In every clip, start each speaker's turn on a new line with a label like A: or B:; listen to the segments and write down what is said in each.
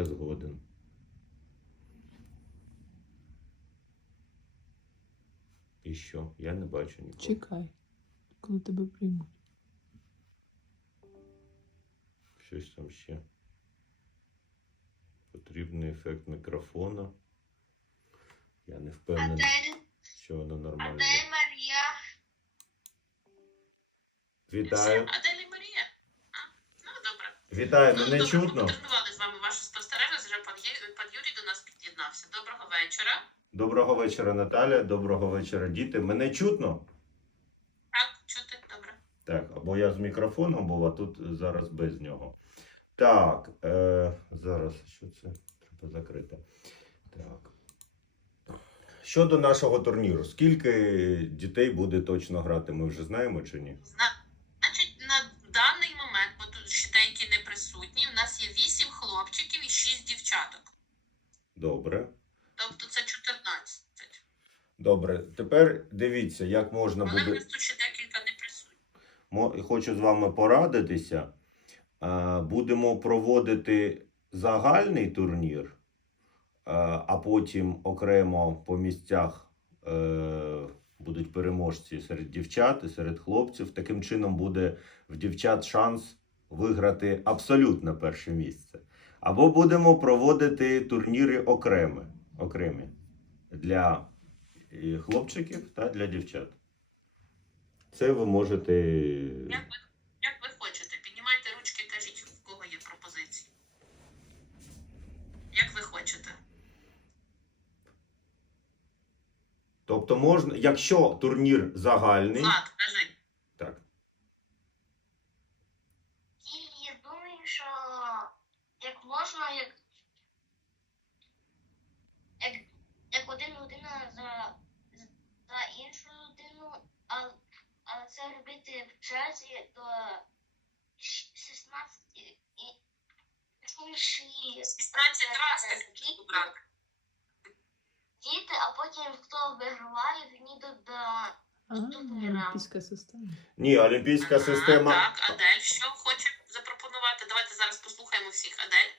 A: Я згоден. І що? Я не бачу нікого.
B: Чекай, коли тебе приймуть.
A: Щось там ще. Потрібний ефект мікрофона. Я не впевнений,
C: Адель,
A: що воно нормально.
C: Адель Марія.
A: Вітаю.
D: Аделі Марія? А, ну добре.
A: Вітаю,
D: ну,
A: мене
D: добре,
A: чутно?
D: Вечора.
A: Доброго вечора, Наталя. Доброго вечора, діти. Мене чутно?
D: Так, чути, добре.
A: Так, або я з мікрофоном був, а тут зараз без нього. Так, е, зараз що це? Треба закрити. Так. Щодо нашого турніру, скільки дітей буде точно грати, ми вже знаємо чи ні?
D: Значить, на даний момент, бо тут ще деякі не присутні, у нас є 8 хлопчиків і 6 дівчаток.
A: Добре.
D: Тобто це 14.
A: Добре. Тепер дивіться, як можна
D: Але
A: буде.
D: нас тут ще декілька не присутні.
A: Хочу з вами порадитися. Будемо проводити загальний турнір, а а потім окремо по місцях е, будуть переможці серед дівчат і серед хлопців. Таким чином буде в дівчат шанс виграти абсолютно перше місце. Або будемо проводити турніри окремі, окремі для е, хлопчиків та для дівчат. Це ви можете.
D: Як ви, як ви хочете, піднімайте ручки, кажіть, в кого є пропозиції. Як ви хочете.
A: Тобто можна, якщо турнір загальний,
D: Влад, кажи.
A: так,
C: І я думаю, що як можна, як, як, як один людина за, за іншу людину, а, а це робити в черзі до 16 і інші
D: 16 раз так
C: діти, діти, а потім хто виграває, він до
B: олімпійська система.
A: ні, олімпійська
D: Ага,
A: система.
D: Так, Адель, що хоче запропонувати? Давайте зараз послухаємо всіх. Адель.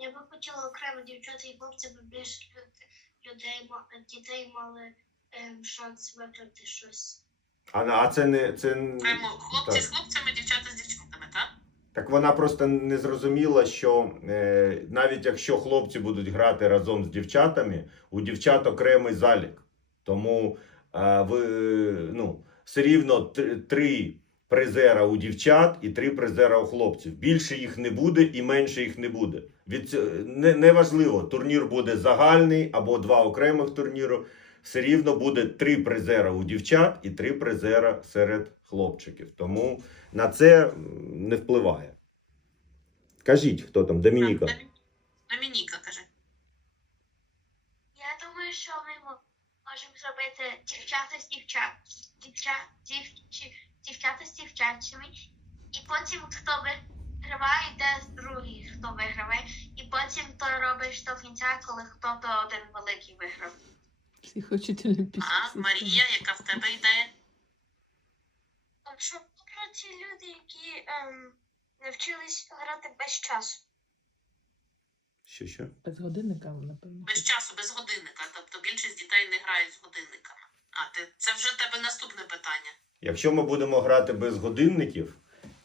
C: Я би хотіла окремо дівчат і хлопців, бо більше людей ма- дітей мали ем, шанс виграти щось.
A: А, а це не це
D: Окремо хлопці
A: так.
D: з хлопцями, дівчата з дівчатами, так?
A: Так вона просто не зрозуміла, що е, навіть якщо хлопці будуть грати разом з дівчатами, у дівчат окремий залік. Тому е, ви, ну, все рівно три призера у дівчат і три призера у хлопців. Більше їх не буде і менше їх не буде. Від цього- не, неважливо, турнір буде загальний або два окремих турніру. Все рівно буде три призера у дівчат і три призера серед хлопчиків. Тому на це не впливає. Кажіть, хто там, Домініка.
D: Домініка, каже.
C: Я думаю, що ми можемо зробити дівчата з дівчат, дівчат, дівчі, дівчата з дівчатами, і потім хто виграває, йде з другий, хто виграває, і потім то робиш до кінця, коли хто-то один великий виграв.
B: Всі хочуть
D: А. Марія, яка в тебе ідея?
C: Щоб ті люди, які ем, навчились грати без часу.
A: Що що?
B: Без годинника, напевно.
D: Без часу, без годинника. Тобто більшість дітей не грають з годинниками. А, ти, це вже в тебе наступне питання.
A: Якщо ми будемо грати без годинників,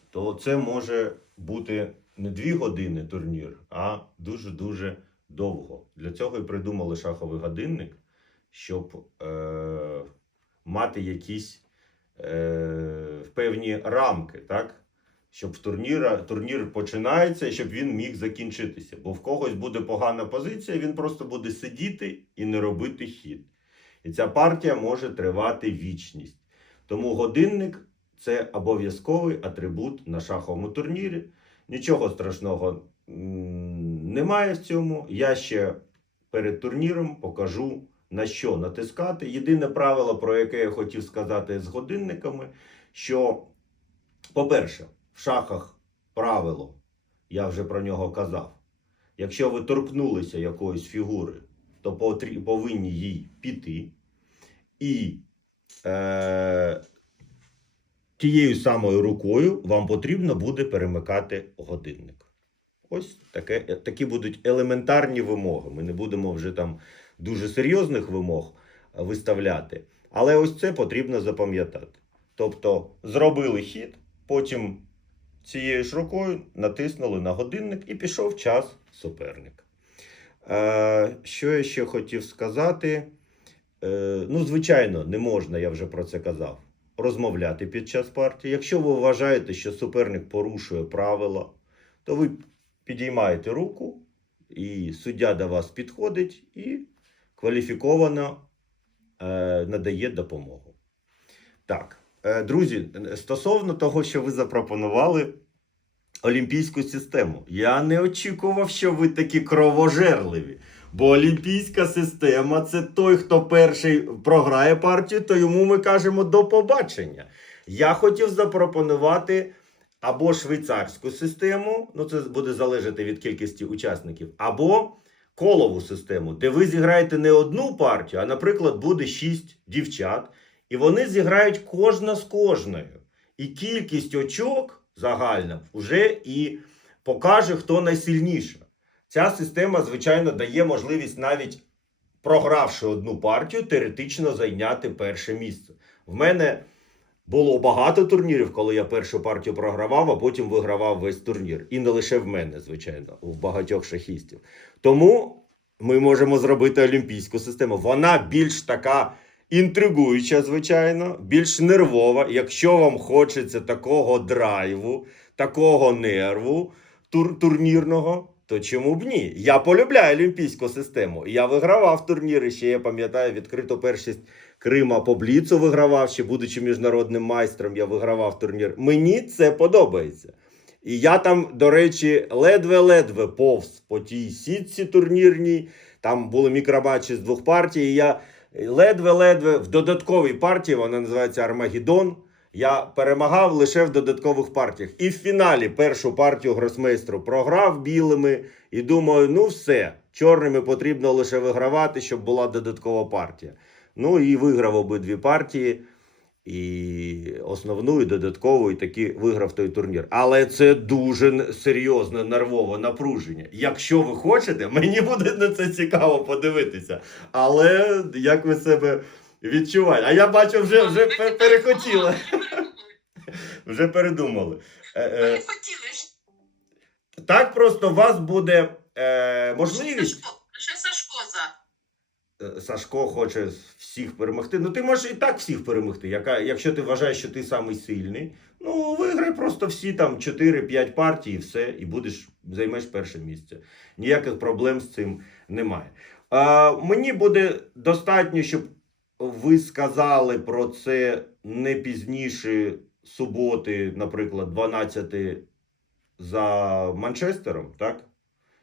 A: то це може бути не дві години турнір, а дуже-дуже довго. Для цього і придумали шаховий годинник, щоб е, мати якісь е, певні рамки, так? Щоб турніра, турнір починається і щоб він міг закінчитися. Бо в когось буде погана позиція, він просто буде сидіти і не робити хід. І ця партія може тривати вічність. Тому годинник це обов'язковий атрибут на шаховому турнірі. Нічого страшного немає в цьому. Я ще перед турніром покажу на що натискати. Єдине правило, про яке я хотів сказати з годинниками, що, по-перше, в шахах правило, я вже про нього казав. Якщо ви торкнулися якоїсь фігури, то повинні їй піти. І е, тією самою рукою вам потрібно буде перемикати годинник. Ось таке, такі будуть елементарні вимоги. Ми не будемо вже там дуже серйозних вимог е, виставляти. Але ось це потрібно запам'ятати. Тобто зробили хід, потім цією ж рукою натиснули на годинник і пішов час суперника. Е, що я ще хотів сказати? Е, ну, звичайно, не можна, я вже про це казав, розмовляти під час партії. Якщо ви вважаєте, що суперник порушує правила, то ви підіймаєте руку, і суддя до вас підходить і кваліфіковано е, надає допомогу. Так, е, друзі, стосовно того, що ви запропонували олімпійську систему, я не очікував, що ви такі кровожерливі. Бо олімпійська система це той, хто перший програє партію, то йому ми кажемо до побачення. Я хотів запропонувати або швейцарську систему, ну це буде залежати від кількості учасників, або колову систему, де ви зіграєте не одну партію, а, наприклад, буде шість дівчат, і вони зіграють кожна з кожною. І кількість очок загальна вже і покаже, хто найсильніша. Ця система, звичайно, дає можливість навіть програвши одну партію, теоретично зайняти перше місце. В мене було багато турнірів, коли я першу партію програвав, а потім вигравав весь турнір. І не лише в мене, звичайно, у багатьох шахістів. Тому ми можемо зробити олімпійську систему. Вона більш така інтригуюча, звичайно, більш нервова. Якщо вам хочеться такого драйву, такого нерву тур- турнірного. То чому б ні? Я полюбляю олімпійську систему. Я вигравав турніри. Ще я пам'ятаю відкриту першість Крима по Бліцу вигравав, ще будучи міжнародним майстром, я вигравав турнір. Мені це подобається. І я там, до речі, ледве-ледве повз по тій сітці турнірній. Там були мікроматчі з двох партій. І я ледве-ледве в додатковій партії, вона називається Армагеддон. Я перемагав лише в додаткових партіях. І в фіналі першу партію гросмейстру програв білими. І думаю, ну все, чорними потрібно лише вигравати, щоб була додаткова партія. Ну і виграв обидві партії. І основну, і додаткову, і таки виграв той турнір. Але це дуже серйозне нервове напруження. Якщо ви хочете, мені буде на це цікаво подивитися. Але як ви себе відчуваєте? А я бачу, вже, вже пе- перехотіли. Вже передумали. Е, е,
D: не хотіли ж.
A: так просто у вас буде е, можливість.
D: Сашко, Лише Сашко за.
A: Е, Сашко хоче всіх перемогти. Ну, ти можеш і так всіх перемогти. Яка, якщо ти вважаєш, що ти самий сильний, ну виграй просто всі там 4-5 партій, і все, і будеш займеш перше місце. Ніяких проблем з цим немає. А, мені буде достатньо, щоб ви сказали про це не пізніше суботи, наприклад, 12 за Манчестером, так?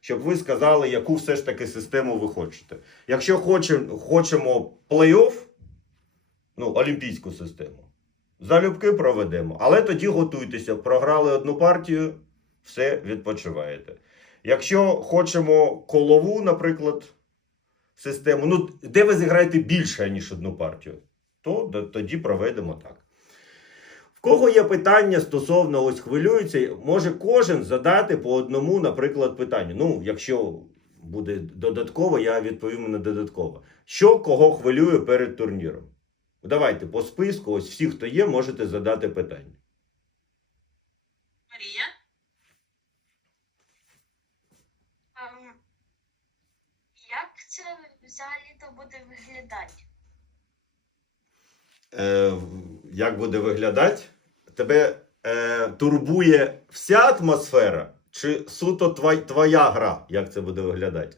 A: Щоб ви сказали, яку все ж таки систему ви хочете. Якщо хочемо, хочемо плей-офф, ну, олімпійську систему, залюбки проведемо. Але тоді готуйтеся, програли одну партію, все відпочиваєте. Якщо хочемо колову, наприклад, систему, ну, де ви зіграєте більше, ніж одну партію, то тоді проведемо так. В кого є питання стосовно ось хвилюється, може кожен задати по одному, наприклад, питанню. Ну, якщо буде додатково, я відповім на додатково. Що кого хвилює перед турніром? Давайте по списку, ось всі, хто є, можете задати питання.
D: Марія.
C: Ем, як це взагалі то буде виглядати?
A: Е, як буде виглядати? Тебе е, турбує вся атмосфера, чи суто твоя, твоя гра? Як це буде виглядати?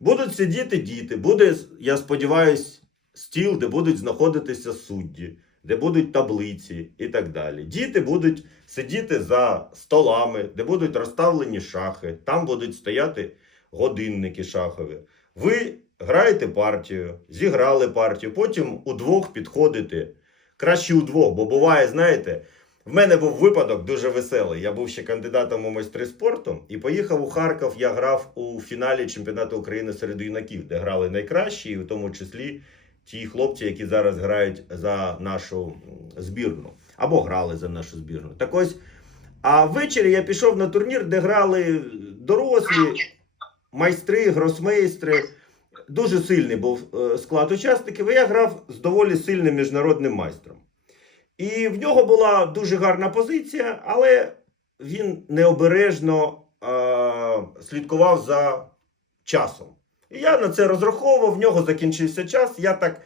A: Будуть сидіти діти, буде, я сподіваюся, стіл, де будуть знаходитися судді, де будуть таблиці і так далі. Діти будуть сидіти за столами, де будуть розставлені шахи, там будуть стояти годинники шахові. Ви граєте партію, зіграли партію, потім удвох підходите. Краще удвох, бо буває, знаєте, в мене був випадок дуже веселий. Я був ще кандидатом у майстри спорту і поїхав у Харків. Я грав у фіналі чемпіонату України серед юнаків, де грали найкращі, і в тому числі ті хлопці, які зараз грають за нашу збірну або грали за нашу збірну. Так ось А ввечері я пішов на турнір, де грали дорослі, майстри, гросмейстри. Дуже сильний був е, склад учасників, і я грав з доволі сильним міжнародним майстром. І в нього була дуже гарна позиція, але він необережно е, слідкував за часом. І я на це розраховував, в нього закінчився час. Я так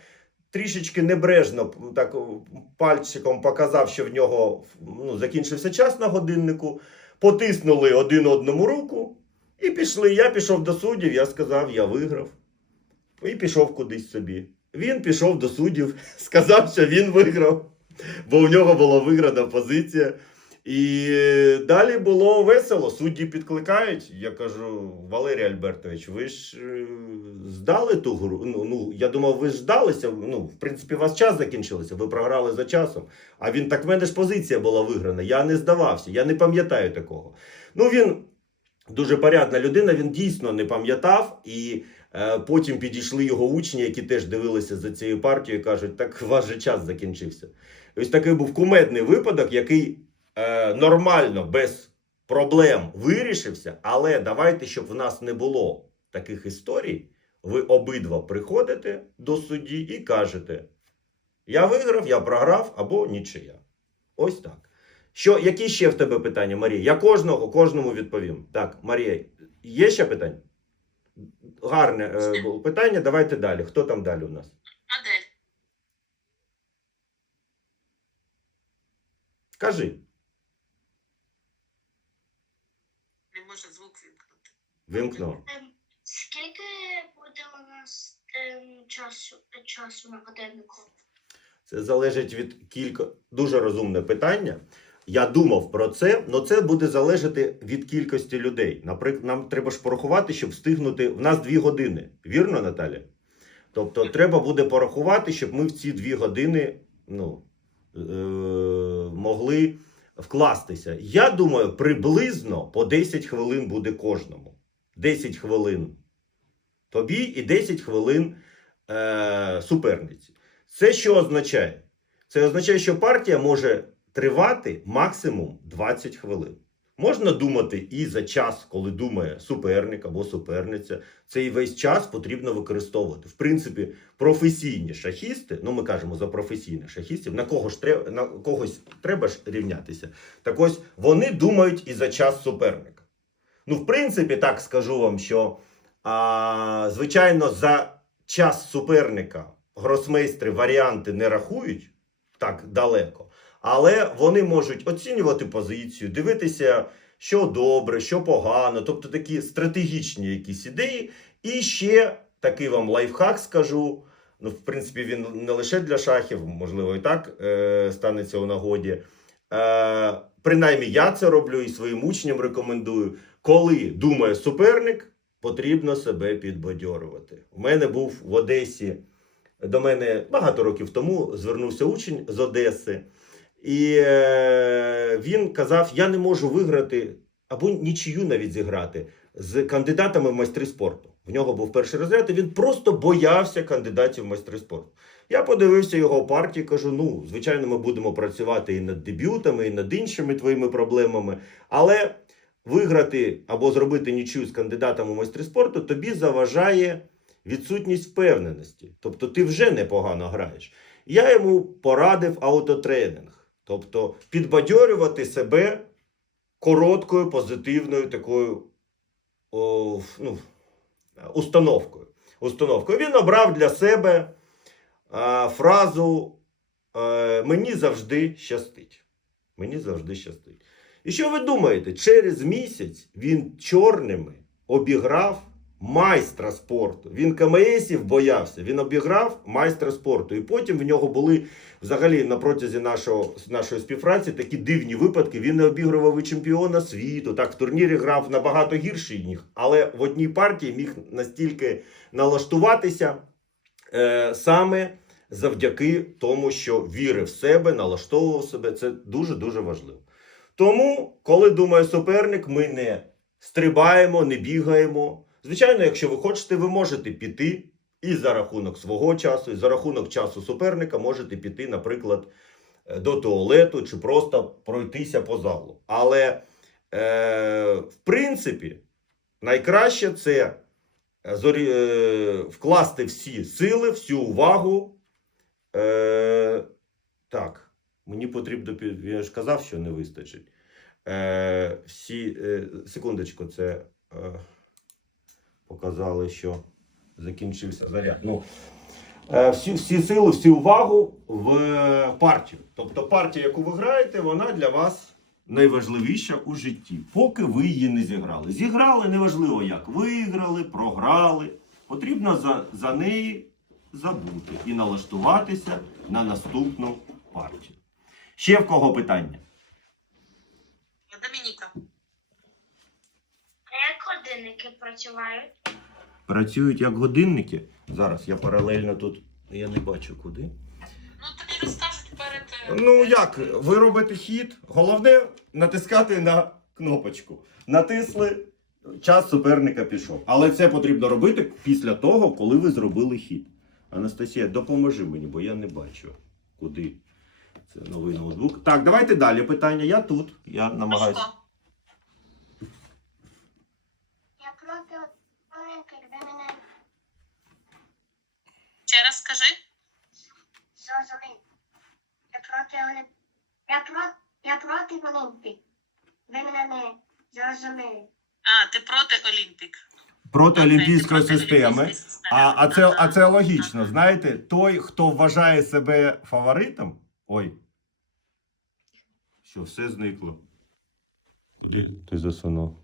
A: трішечки небрежно так пальчиком показав, що в нього ну, закінчився час на годиннику. Потиснули один одному руку і пішли. Я пішов до суддів, я сказав, я виграв. І пішов кудись собі. Він пішов до суддів, сказав, що він виграв, бо у нього була виграна позиція. І далі було весело. Судді підкликають. Я кажу, Валерій Альбертович, ви ж е, здали ту гру. Ну, ну я думав, ви ж здалися. Ну, в принципі, у вас час закінчився, ви програли за часом. А він так в мене ж позиція була виграна. Я не здавався, я не пам'ятаю такого. Ну він дуже порядна людина, він дійсно не пам'ятав. І е, потім підійшли його учні, які теж дивилися за цією партією, і кажуть, так ваш же час закінчився. Ось такий був кумедний випадок, який е, нормально, без проблем вирішився. Але давайте, щоб в нас не було таких історій, ви обидва приходите до судді і кажете: я виграв, я програв або нічия. Ось так. Що, які ще в тебе питання, Марія? Я кожного, кожному відповім. Так, Марія, є ще питання? Гарне е, було питання. Давайте далі. Хто там далі у нас?
D: Адель.
A: Кажи.
D: Не може звук вимкнути.
A: Вимкнув.
C: Ем, Скільки буде у нас ем, часу, часу на годиннику?
A: Це залежить від кілька дуже розумне питання. Я думав про це, але це буде залежати від кількості людей. Наприклад, нам треба ж порахувати, щоб встигнути. В нас дві години. Вірно, Наталя? Тобто, треба буде порахувати, щоб ми в ці дві години ну, е- могли вкластися. Я думаю, приблизно по 10 хвилин буде кожному. 10 хвилин тобі і 10 хвилин е- суперниці. Це що означає? Це означає, що партія може тривати максимум 20 хвилин. Можна думати і за час, коли думає суперник або суперниця. Цей весь час потрібно використовувати. В принципі, професійні шахісти, ну ми кажемо за професійних шахістів, на кого ж треба на когось треба ж рівнятися. Так ось вони думають і за час суперника. Ну, в принципі, так скажу вам, що а, звичайно, за час суперника гросмейстри варіанти не рахують так далеко, але вони можуть оцінювати позицію, дивитися, що добре, що погано, тобто такі стратегічні якісь ідеї. І ще такий вам лайфхак скажу. Ну, в принципі, він не лише для шахів, можливо, і так е, станеться у нагоді. Е, принаймні, я це роблю і своїм учням рекомендую. Коли думає суперник, потрібно себе підбадьорювати. У мене був в Одесі до мене багато років тому звернувся учень з Одеси, і е, він казав: Я не можу виграти або нічию навіть зіграти з кандидатами в майстри спорту. В нього був перший розряд, і він просто боявся кандидатів в майстри спорту. Я подивився його партію, кажу: ну, звичайно, ми будемо працювати і над дебютами, і над іншими твоїми проблемами, але виграти або зробити нічию з кандидатом у майстри спорту тобі заважає відсутність впевненості. Тобто ти вже непогано граєш. Я йому порадив аутотренінг, тобто підбадьорювати себе короткою позитивною такою о, ну, установкою. установкою. Він обрав для себе а, фразу е, Мені завжди щастить. Мені завжди щастить. І що ви думаєте? Через місяць він чорними обіграв майстра спорту. Він КМСів боявся, він обіграв майстра спорту. І потім в нього були взагалі на протязі нашого, нашої співпраці такі дивні випадки. Він не обігрував і чемпіона світу. Так, в турнірі грав набагато гірший ніг, але в одній партії міг настільки налаштуватися е, саме завдяки тому, що вірив в себе, налаштовував себе. Це дуже-дуже важливо. Тому, коли думає суперник, ми не стрибаємо, не бігаємо. Звичайно, якщо ви хочете, ви можете піти і за рахунок свого часу, і за рахунок часу суперника можете піти, наприклад, е, до туалету чи просто пройтися по залу. Але е, в принципі, найкраще це е, е, вкласти всі сили, всю увагу. Е, так, мені потрібно, я ж казав, що не вистачить. Е, всі, е, секундочку, це е, показали, що закінчився заряд. Ну, е, всі, всі сили, всю увагу в партію. Тобто партія, яку ви граєте, вона для вас найважливіша у житті, поки ви її не зіграли. Зіграли неважливо як. Виграли, програли. Потрібно за, за неї забути і налаштуватися на наступну партію. Ще в кого питання?
D: Домініка.
C: А як годинники працюють?
A: Працюють як годинники. Зараз я паралельно тут. Я не бачу куди.
D: Ну тобі розкажуть перед. е,
A: Ну як, ви робите хід. Головне натискати на кнопочку. Натисли, час суперника пішов. Але це потрібно робити після того, коли ви зробили хід. Анастасія, допоможи мені, бо я не бачу, куди. Це новий ноутбук. Так, давайте далі питання. Я тут. Я намагаюся.
D: Пашко.
C: Я проти Олімпік, де мене
D: Ще раз скажи.
C: зрозумів. Я проти Олімпік. Я, про... я проти Олімпік. Ви мене не зрозуміли.
D: А, ти проти Олімпік.
A: Проти олімпійської
D: проти
A: системи. А, а, це, а це логічно. Знаєте, той, хто вважає себе фаворитом. Ой. Що, все зникло. Куди ти засунув?